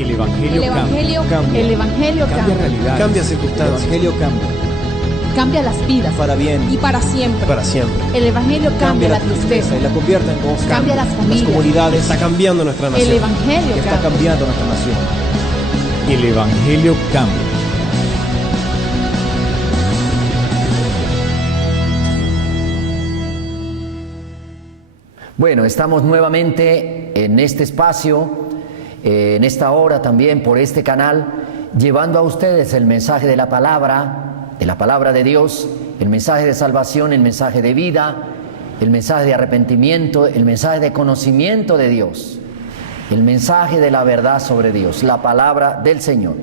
El Evangelio cambia. El Evangelio Cambia cambia. realidades. Cambia El circunstancias. Evangelio cambia. Cambia las vidas. Para bien. Y para siempre. Para siempre. El Evangelio cambia la tristeza. y la convierte en gozo. Cambia las Las familias. comunidades. Está cambiando nuestra El nación. Evangelio Está cambia. cambiando nuestra nación. El Evangelio cambia. Bueno, estamos nuevamente en este espacio, en esta hora también por este canal, llevando a ustedes el mensaje de la palabra de Dios, el mensaje de salvación, el mensaje de vida, el mensaje de arrepentimiento, el mensaje de conocimiento de Dios, el mensaje de la verdad sobre Dios, la palabra del Señor.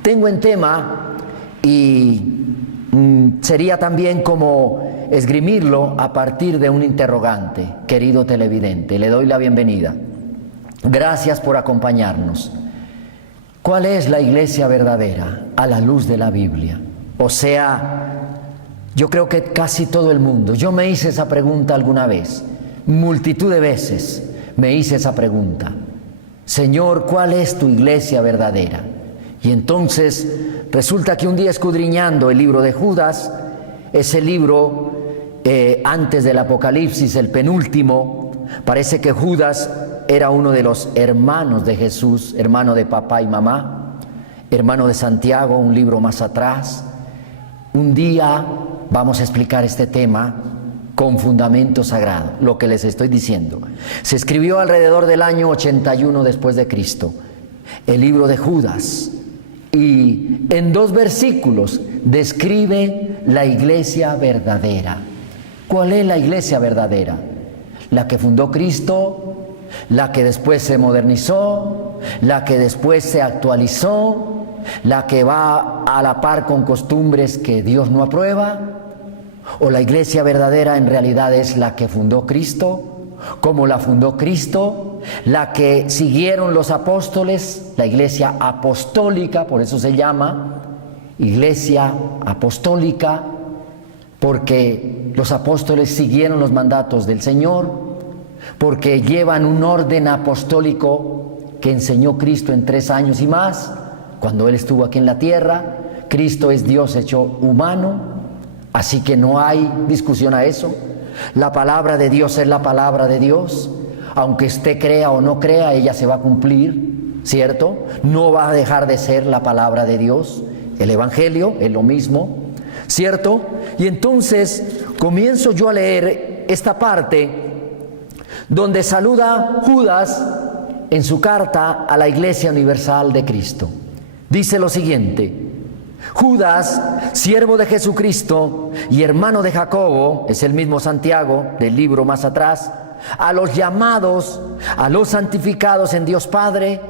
Tengo en tema y sería también como esgrimirlo a partir de un interrogante, querido televidente. Le doy la bienvenida. Gracias por acompañarnos. ¿Cuál es la iglesia verdadera a la luz de la Biblia? O sea, yo creo que casi todo el mundo. Yo me hice esa pregunta alguna vez. Multitud de veces me hice esa pregunta. Señor, ¿cuál es tu iglesia verdadera? Y entonces resulta que un día escudriñando el libro de Judas, ese libro antes del Apocalipsis, el penúltimo, parece que Judas era uno de los hermanos de Jesús, hermano de papá y mamá, hermano de Santiago, un libro más atrás. Un día vamos a explicar este tema con fundamento sagrado, lo que les estoy diciendo. Se escribió alrededor del año 81 después de Cristo, el libro de Judas, y en 2 versículos describe la iglesia verdadera. ¿Cuál es la iglesia verdadera? La que fundó Cristo, la que después se modernizó, la que después se actualizó, la que va a la par con costumbres que Dios no aprueba, o la iglesia verdadera en realidad es la que fundó Cristo, como la fundó Cristo, la que siguieron los apóstoles, la iglesia apostólica, por eso se llama iglesia apostólica, porque los apóstoles siguieron los mandatos del Señor, porque llevan un orden apostólico que enseñó Cristo en 3 años y más, cuando Él estuvo aquí en la tierra. Cristo es Dios hecho humano, así que no hay discusión a eso. La palabra de Dios es la palabra de Dios, aunque usted crea o no crea, ella se va a cumplir, ¿cierto? No va a dejar de ser la palabra de Dios. El Evangelio es lo mismo, ¿cierto? Y entonces comienzo yo a leer esta parte donde saluda Judas en su carta a la Iglesia Universal de Cristo. Dice lo siguiente: Judas, siervo de Jesucristo y hermano de Jacobo, es el mismo Santiago del libro más atrás, a los llamados, a los santificados en Dios Padre,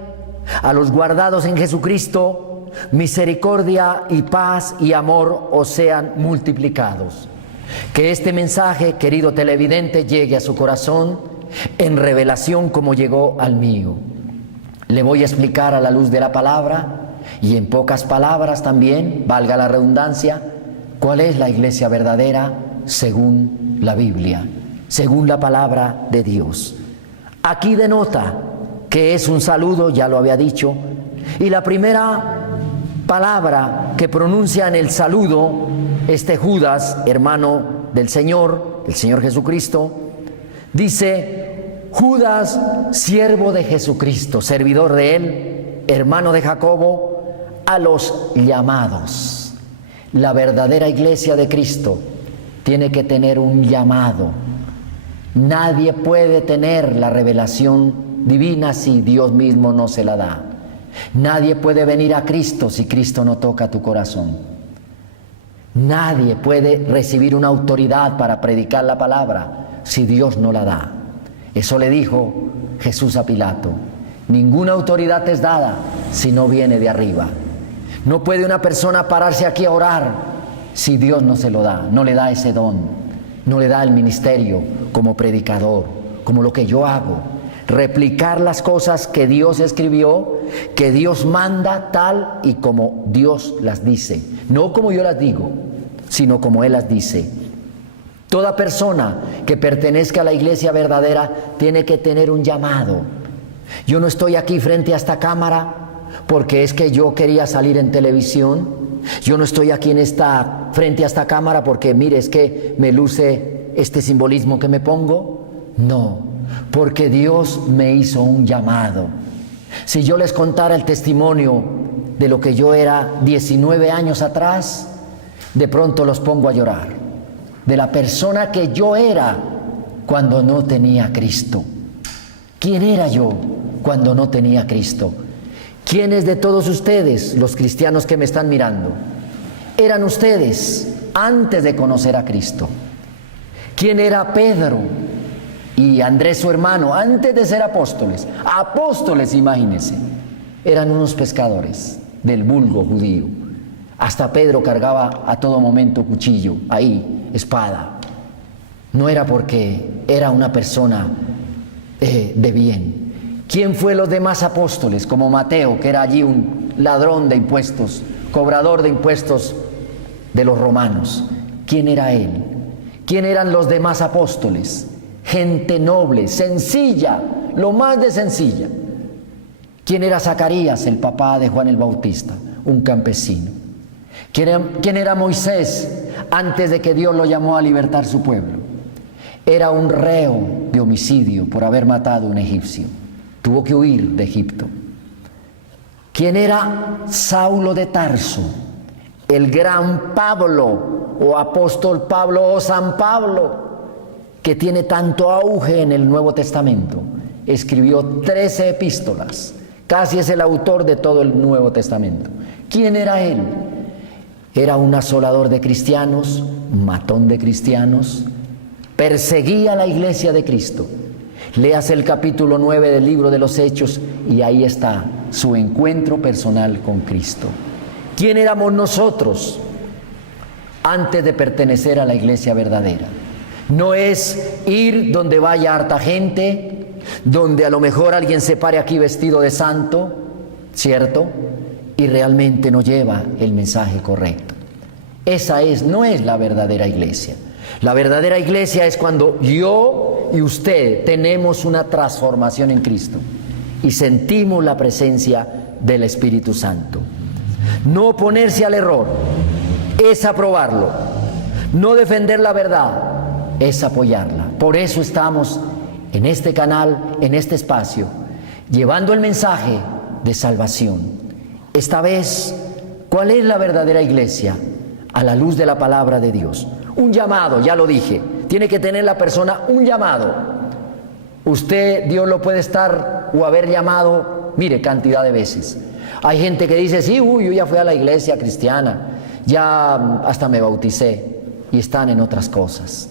a los guardados en Jesucristo, misericordia y paz y amor os sean multiplicados. Que este mensaje, querido televidente, llegue a su corazón en revelación como llegó al mío. Le voy a explicar a la luz de la palabra y en pocas palabras también, valga la redundancia, cuál es la iglesia verdadera según la Biblia, según la palabra de Dios. Aquí denota que es un saludo, ya lo había dicho, y la primera palabra que pronuncia en el saludo este Judas, hermano del Señor, el Señor Jesucristo, dice: Judas, siervo de Jesucristo, servidor de Él, hermano de Jacobo, a los llamados. La verdadera iglesia de Cristo tiene que tener un llamado. Nadie puede tener la revelación divina si Dios mismo no se la da. Nadie puede venir a Cristo si Cristo no toca tu corazón. Nadie puede recibir una autoridad para predicar la palabra si Dios no la da. Eso le dijo Jesús a Pilato: ninguna autoridad te es dada si no viene de arriba. No puede una persona pararse aquí a orar si Dios no se lo da, no le da ese don, no le da el ministerio como predicador, como lo que yo hago. Replicar las cosas que Dios escribió, que Dios manda tal y como Dios las dice. No como yo las digo, sino como Él las dice. Toda persona que pertenezca a la iglesia verdadera tiene que tener un llamado. Yo no estoy aquí frente a esta cámara porque es que yo quería salir en televisión. Yo no estoy aquí frente a esta cámara porque mire, es que me luce este simbolismo que me pongo. No, porque Dios me hizo un llamado. Si yo les contara el testimonio de lo que yo era 19 años atrás, de pronto los pongo a llorar. De la persona que yo era cuando no tenía a Cristo. ¿Quién era yo cuando no tenía a Cristo? ¿Quiénes de todos ustedes, los cristianos que me están mirando, eran ustedes antes de conocer a Cristo? ¿Quién era Pedro y Andrés su hermano antes de ser apóstoles? Apóstoles, imagínense, eran unos pescadores del vulgo judío. Hasta Pedro cargaba a todo momento cuchillo, ahí, espada. No era porque era una persona de bien. ¿Quién fue los demás apóstoles? Como Mateo, que era allí un ladrón de impuestos, cobrador de impuestos de los romanos. ¿Quién era él? ¿Quién eran los demás apóstoles? Gente noble, sencilla, lo más de sencilla. ¿Quién era Zacarías, el papá de Juan el Bautista? Un campesino. ¿Quién era Moisés antes de que Dios lo llamó a libertar su pueblo? Era un reo de homicidio por haber matado a un egipcio. Tuvo que huir de Egipto. ¿Quién era Saulo de Tarso? El gran Pablo, o apóstol Pablo, o San Pablo, que tiene tanto auge en el Nuevo Testamento. Escribió 13 epístolas. Casi es el autor de todo el Nuevo Testamento. ¿Quién era él? Era un asolador de cristianos, matón de cristianos, perseguía a la iglesia de Cristo. Leas el capítulo 9 del libro de los Hechos y ahí está su encuentro personal con Cristo. ¿Quién éramos nosotros antes de pertenecer a la iglesia verdadera? No es ir donde vaya harta gente, donde a lo mejor alguien se pare aquí vestido de santo, ¿cierto? Y realmente no lleva el mensaje correcto. No es la verdadera iglesia. La verdadera iglesia es cuando yo y usted tenemos una transformación en Cristo y sentimos la presencia del Espíritu Santo. No oponerse al error es aprobarlo. No defender la verdad es apoyarla. Por eso estamos en este canal, en este espacio, llevando el mensaje de salvación. Esta vez, ¿cuál es la verdadera iglesia? A la luz de la palabra de Dios. Un llamado, ya lo dije, tiene que tener la persona un llamado. Usted, Dios lo puede estar o haber llamado, mire, cantidad de veces. Hay gente que dice, sí, yo ya fui a la iglesia cristiana, ya hasta me bauticé, y están en otras cosas.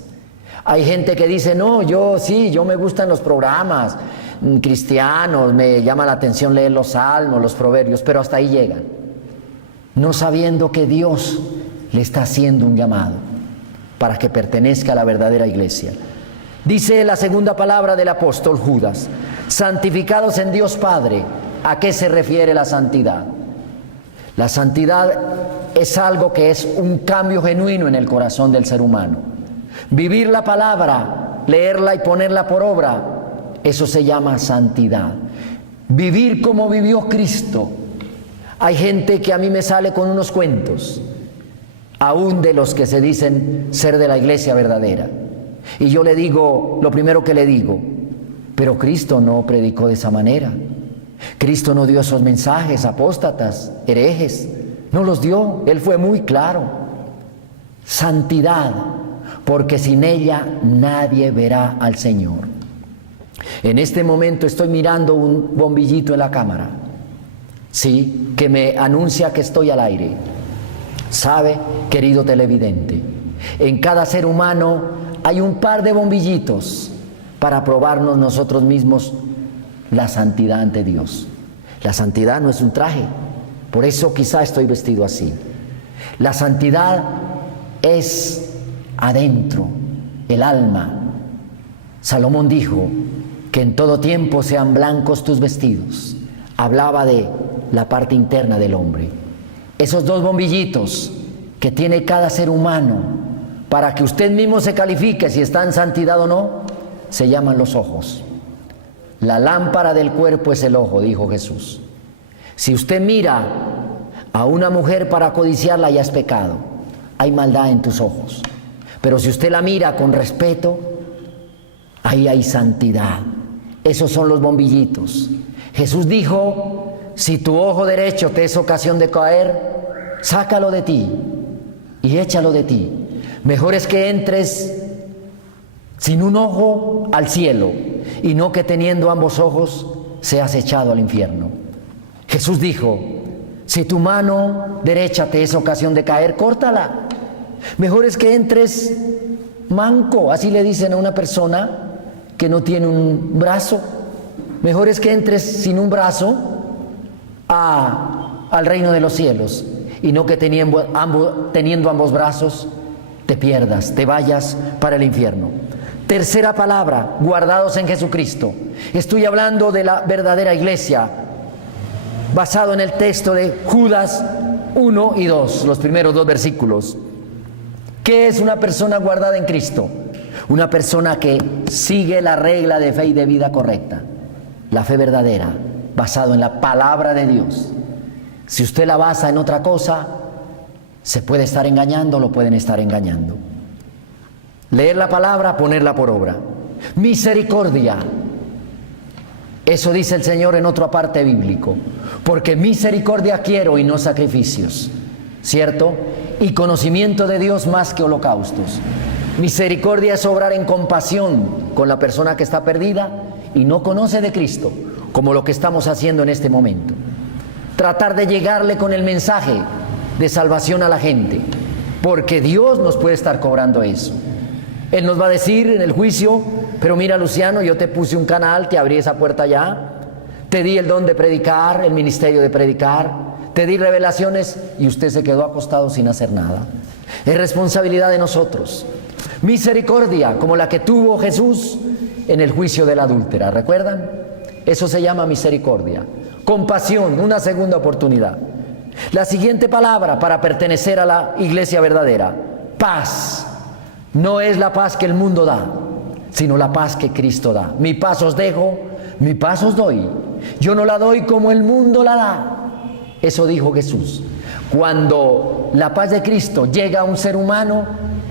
Hay gente que dice, no, yo me gustan los programas cristianos, me llama la atención leer los salmos, los proverbios, pero hasta ahí llegan, no sabiendo que Dios le está haciendo un llamado para que pertenezca a la verdadera iglesia. Dice la segunda palabra del apóstol Judas, santificados en Dios Padre. ¿A qué se refiere la santidad? La santidad es algo que es un cambio genuino en el corazón del ser humano. Vivir la palabra, leerla y ponerla por obra, eso se llama santidad. Vivir como vivió Cristo. Hay gente que a mí me sale con unos cuentos, aún de los que se dicen ser de la iglesia verdadera. Y yo le digo, lo primero que le digo, pero Cristo no predicó de esa manera. Cristo no dio esos mensajes apóstatas, herejes, no los dio. Él fue muy claro. Santidad, porque sin ella nadie verá al Señor. En este momento estoy mirando un bombillito en la cámara, sí, que me anuncia que estoy al aire. ¿Sabe, querido televidente? En cada ser humano hay un par de bombillitos para probarnos nosotros mismos la santidad ante Dios. La santidad no es un traje, por eso quizá estoy vestido así. La santidad es adentro, el alma. Salomón dijo que en todo tiempo sean blancos tus vestidos. Hablaba de la parte interna del hombre. Esos dos bombillitos que tiene cada ser humano para que usted mismo se califique si está en santidad o no, se llaman los ojos. La lámpara del cuerpo es el ojo, dijo Jesús. Si usted mira a una mujer para codiciarla, ya es pecado. Hay maldad en tus ojos. Pero si usted la mira con respeto, ahí hay santidad. Esos son los bombillitos. Jesús dijo, si tu ojo derecho te es ocasión de caer, sácalo de ti y échalo de ti. Mejor es que entres sin un ojo al cielo y no que teniendo ambos ojos seas echado al infierno. Jesús dijo, si tu mano derecha te es ocasión de caer, córtala. Mejor es que entres manco, así le dicen a una persona que no tiene un brazo. Mejor es que entres sin un brazo al reino de los cielos y no que teniendo ambos brazos te pierdas, te vayas para el infierno. Tercera palabra, guardados en Jesucristo. Estoy hablando de la verdadera iglesia, basado en el texto de Judas 1 y 2, los primeros 2 versículos. ¿Qué es una persona guardada en Cristo? Una persona que sigue la regla de fe y de vida correcta, la fe verdadera, basado en la palabra de Dios. Si usted la basa en otra cosa, se puede estar engañando, lo pueden estar engañando. Leer la palabra, ponerla por obra. Misericordia. Eso dice el Señor en otra parte bíblico. Porque misericordia quiero y no sacrificios. ¿Cierto? Y conocimiento de Dios más que holocaustos. Misericordia es obrar en compasión con la persona que está perdida y no conoce de Cristo, como lo que estamos haciendo en este momento. Tratar de llegarle con el mensaje de salvación a la gente, porque Dios nos puede estar cobrando eso. Él nos va a decir en el juicio, pero mira Luciano, yo te puse un canal, te abrí esa puerta allá, te di el don de predicar, el ministerio de predicar, te di revelaciones y usted se quedó acostado sin hacer nada. Es responsabilidad de nosotros. Misericordia, como la que tuvo Jesús en el juicio de la adúltera, ¿recuerdan? Eso se llama misericordia. Compasión, una segunda oportunidad. La siguiente palabra para pertenecer a la iglesia verdadera, paz. No es la paz que el mundo da, sino la paz que Cristo da. Mi paz os dejo, mi paz os doy. Yo no la doy como el mundo la da. Eso dijo Jesús. Cuando la paz de Cristo llega a un ser humano,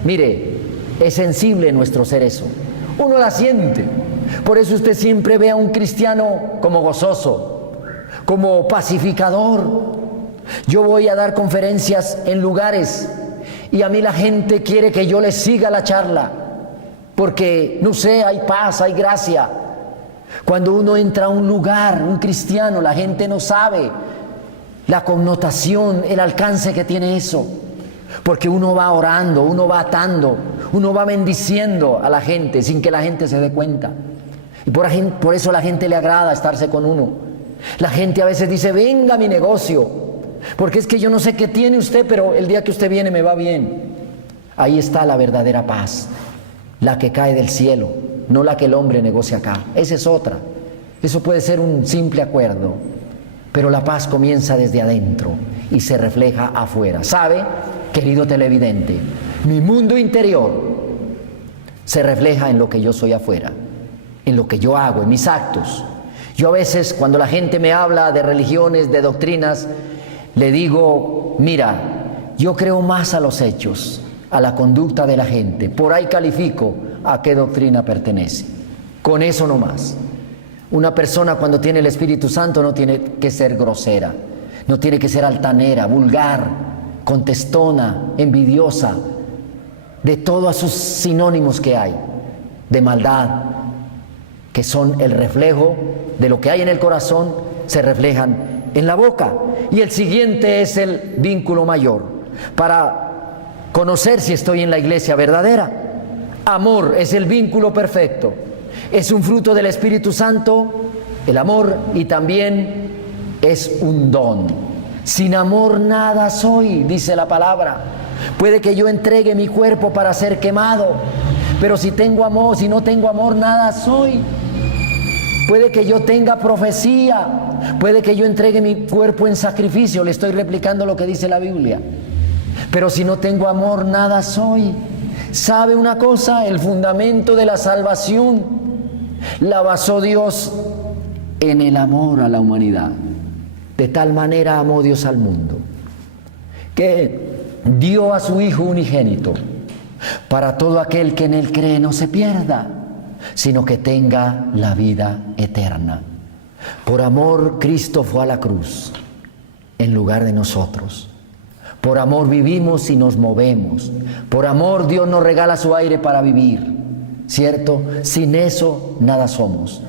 mire, es sensible en nuestro ser eso. Uno la siente. Por eso usted siempre ve a un cristiano como gozoso, como pacificador. Yo voy a dar conferencias en lugares y a mí la gente quiere que yo les siga la charla, porque, no sé, hay paz, hay gracia. Cuando uno entra a un lugar, un cristiano, la gente no sabe la connotación, el alcance que tiene eso, porque uno va orando, uno va atando, uno va bendiciendo a la gente sin que la gente se dé cuenta. Y por eso a la gente le agrada estarse con uno. La gente a veces dice, venga a mi negocio, porque es que yo no sé qué tiene usted, pero el día que usted viene me va bien. Ahí está la verdadera paz, la que cae del cielo, no la que el hombre negocia acá. Esa es otra. Eso puede ser un simple acuerdo, pero la paz comienza desde adentro y se refleja afuera. ¿Sabe, querido televidente? Mi mundo interior se refleja en lo que yo soy afuera, en lo que yo hago, en mis actos. Yo a veces, cuando la gente me habla de religiones, de doctrinas, le digo, mira, yo creo más a los hechos, a la conducta de la gente. Por ahí califico a qué doctrina pertenece. Con eso no más. Una persona cuando tiene el Espíritu Santo no tiene que ser grosera, no tiene que ser altanera, vulgar, contestona, envidiosa, de todos sus sinónimos que hay, de maldad, que son el reflejo de lo que hay en el corazón, se reflejan en la boca. Y el siguiente es el vínculo mayor, para conocer si estoy en la iglesia verdadera. Amor es el vínculo perfecto, es un fruto del Espíritu Santo, el amor, y también es un don. Sin amor nada soy, dice la palabra. Puede que yo entregue mi cuerpo para ser quemado, pero si tengo amor, si no tengo amor, nada soy. Puede que yo tenga profecía, puede que yo entregue mi cuerpo en sacrificio, le estoy replicando lo que dice la Biblia, pero si no tengo amor, nada soy. ¿Sabe una cosa? El fundamento de la salvación la basó Dios en el amor a la humanidad. De tal manera amó Dios al mundo, que dio a su Hijo unigénito, para todo aquel que en Él cree no se pierda, sino que tenga la vida eterna. Por amor, Cristo fue a la cruz en lugar de nosotros. Por amor vivimos y nos movemos. Por amor Dios nos regala su aire para vivir, ¿cierto? Sin eso nada somos.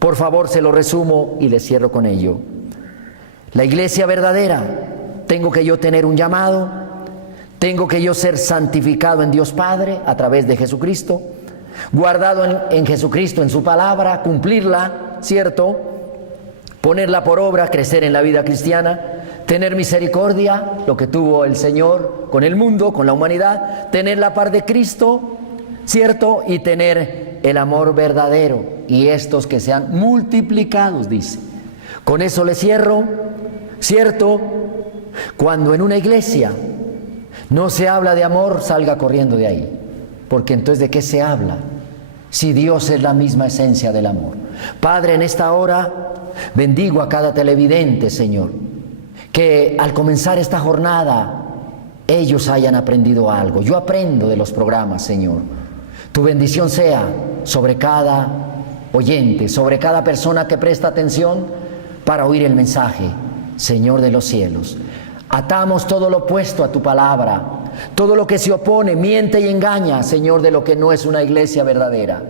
Por favor, se lo resumo y le cierro con ello. La iglesia verdadera, tengo que yo tener un llamado, tengo que yo ser santificado en Dios Padre a través de Jesucristo, guardado en Jesucristo, en su palabra, cumplirla, ¿cierto? Ponerla por obra, crecer en la vida cristiana, tener misericordia, lo que tuvo el Señor con el mundo, con la humanidad, tener la paz de Cristo, ¿cierto? Y tener el amor verdadero, y estos que sean multiplicados, dice. Con eso le cierro, ¿cierto? Cuando en una iglesia no se habla de amor, salga corriendo de ahí, porque entonces ¿de qué se habla? Si Dios es la misma esencia del amor. Padre, en esta hora bendigo a cada televidente, Señor, que al comenzar esta jornada ellos hayan aprendido algo. Yo aprendo de los programas, Señor. Tu bendición sea sobre cada oyente, sobre cada persona que presta atención para oír el mensaje, Señor de los cielos. Atamos todo lo opuesto a tu palabra, todo lo que se opone, miente y engaña, Señor, de lo que no es una iglesia verdadera.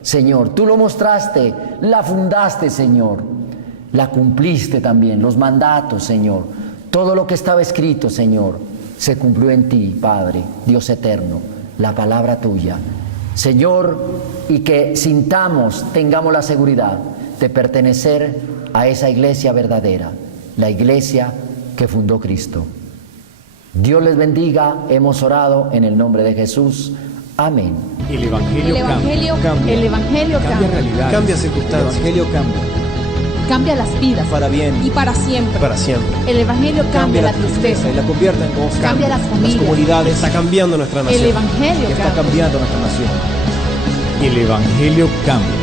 Señor, tú lo mostraste, la fundaste, Señor, la cumpliste también, los mandatos, Señor. Todo lo que estaba escrito, Señor, se cumplió en ti, Padre, Dios eterno, la palabra tuya. Señor, y que sintamos, tengamos la seguridad de pertenecer a esa iglesia verdadera, la iglesia que fundó Cristo. Dios les bendiga, hemos orado en el nombre de Jesús. Amén. El Evangelio cambia. El Evangelio Cambia realidades. Cambia circunstancias. El Evangelio cambia. cambia las vidas. Para bien. Y para siempre. Para siempre. El Evangelio cambia la tristeza. Y la convierte en gozo. Cambia las familias. Las comunidades. Está cambiando nuestra nación. El Evangelio Está cambia. cambiando nuestra nación. El Evangelio cambia.